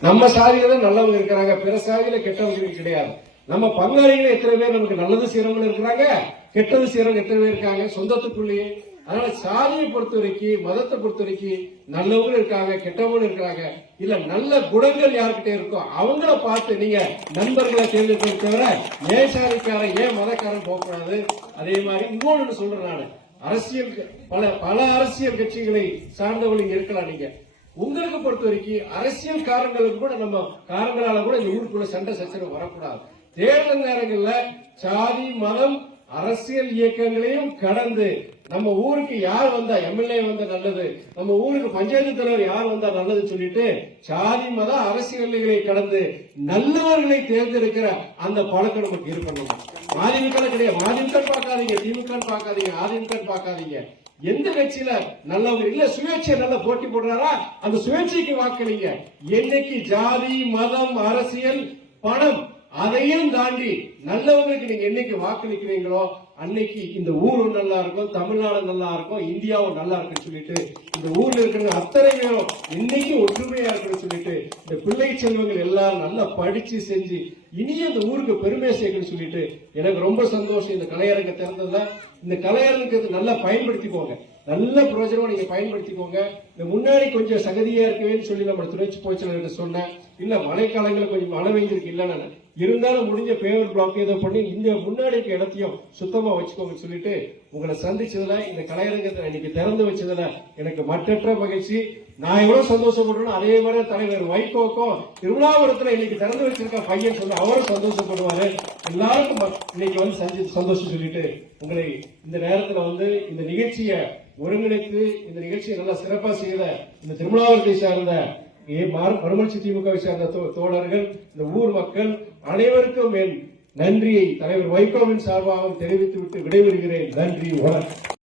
நம்ம சாதியில நல்லவங்க இருக்கிறாங்க. பிற சாதியில கெட்டவங்க கிடையாது. நம்ம பங்காளிகள் எத்தனை பேர் நமக்கு நல்லது செய்யறவங்க இருக்கிறாங்க? கெட்டது செய்யறவங்க எத்தனை பேர் இருக்காங்க? சொந்தத்துக்குள்ளேயே. அதனால சாதியை பொறுத்த வரைக்கும் மதத்தை பொறுத்த வரைக்கும் நல்லவங்களும் இருக்காங்க கெட்டவங்களும் இருக்கிறாங்க. இல்ல நல்ல குணங்கள் யாருக்கிட்ட இருக்கோ அவங்கள பார்த்து நீங்க நண்பர்களை தேர்ந்தெடுக்க தவிர ஏன் சாதிக்காரன் ஏன் மதக்காரன் போகக்கூடாது அதே மாதிரி இன்னொன்னு சொல்றேன் நான். அரசியல் பல பல அரசியல் கட்சிகளை சார்ந்தவங்க இங்க இருக்கலாம் நீங்க. உங்களுக்கு பொறுத்த வரைக்கும் அரசியல் காரணங்களுக்கு கூட நம்ம காரணங்களால கூட இந்த ஊருக்குள்ள சண்டை சச்சரவு வரக்கூடாது. தேர்தல் நேரங்களில் சாதி மதம் அரசியல் இயக்கங்களையும் கடந்து நம்ம ஊருக்கு யார் வந்தா எம்எல்ஏ வந்தா நல்லது நம்ம ஊருக்கு பஞ்சாயத்து தலைவர் யார் வந்தா நல்லது சொல்லிட்டு சாதி மத அரசியல்களை கடந்து நல்லவர்களை தேர்ந்தெடுக்கிற அந்த பழக்கம் நமக்கு இருக்கணும். மாதிமுக கிடையாது. மாதிமுக பார்க்காதீங்க திமுக பார்க்காதீங்க அதிமுக பார்க்காதீங்க. எந்த கட்சியில நல்லவங்க இல்ல சுயேட்சை நல்ல போட்டி போடுறாரா? அந்த சுயேட்சைக்கு வாக்களிங்க. என்னைக்கு ஜாதி மதம் அரசியல் பணம் அதையும் தாண்டி நல்லவங்களுக்கு நீங்க என்னைக்கு வாக்களிக்கிறீங்களோ அன்னைக்கு இந்த ஊரும் நல்லா இருக்கும் தமிழ்நாடு நல்லா இருக்கும் இந்தியாவும் நல்லா இருக்குன்னு சொல்லிட்டு இந்த ஊர்ல இருக்கிற அத்தனை பேரும் இன்னைக்கு ஒற்றுமையா இருக்குன்னு சொல்லிட்டு இந்த பிள்ளை செல்வங்கள் எல்லாம் நல்லா படிச்சு செஞ்சு இனியும் அந்த ஊருக்கு பெருமை சேர்க்கணும்னு சொல்லிட்டு எனக்கு ரொம்ப சந்தோஷம். இந்த கலையரங்க திறந்ததுல இந்த கலையரங்கத்தை நல்லா பயன்படுத்திக்கோங்க. நல்ல பிரயோஜனமா நீங்க பயன்படுத்திக்கோங்க. இந்த முன்னாடி கொஞ்சம் சகதியா இருக்கவேன்னு சொல்லி நம்ம துணைச்சி போச்சு சொன்னேன். இல்ல மழைக்காலங்களில் கொஞ்சம் மழை பெஞ்சிருக்கு நான் இருந்தாலும் முடிஞ்ச பேவர் பிளாக் ஏதோ பண்ணி இந்த முன்னாடி இருக்க இடத்தையும் சுத்தமா வச்சுக்கோங்க சொல்லிட்டு உங்களை சந்திச்சதுல இந்த கலையரங்கத்தை இன்னைக்கு திறந்து வச்சதுல எனக்கு மற்றற்ற மகிழ்ச்சி. நான் எவ்வளவு சந்தோஷப்படுறேனோ அதே மாதிரி தலைவர் வைகோக்கும் திருவிழாபுரத்துல இன்னைக்கு திறந்து வச்சிருக்க பையன் சொல்லி அவரும் சந்தோஷப்படுவாரு. எல்லாருக்கும் ம- இன்னைக்கு வந்து சந்தி சந்தோஷம் சொல்லிட்டு உங்களை இந்த நேரத்துல வந்து இந்த நிகழ்ச்சியை ஒருங்கிணைத்து இந்த நிகழ்ச்சியை நல்லா சிறப்பா செய்த இந்த திருமலாவரத்தை சார்ந்த மறுமலர்ச்சி திமுகவை சேர்ந்த தோழர்கள் இந்த ஊர் மக்கள் அனைவருக்கும் என் நன்றியை தலைவர் வைகோவின் சார்பாகவும் தெரிவித்துவிட்டு விடைபெறுகிறேன். நன்றி வணக்கம்.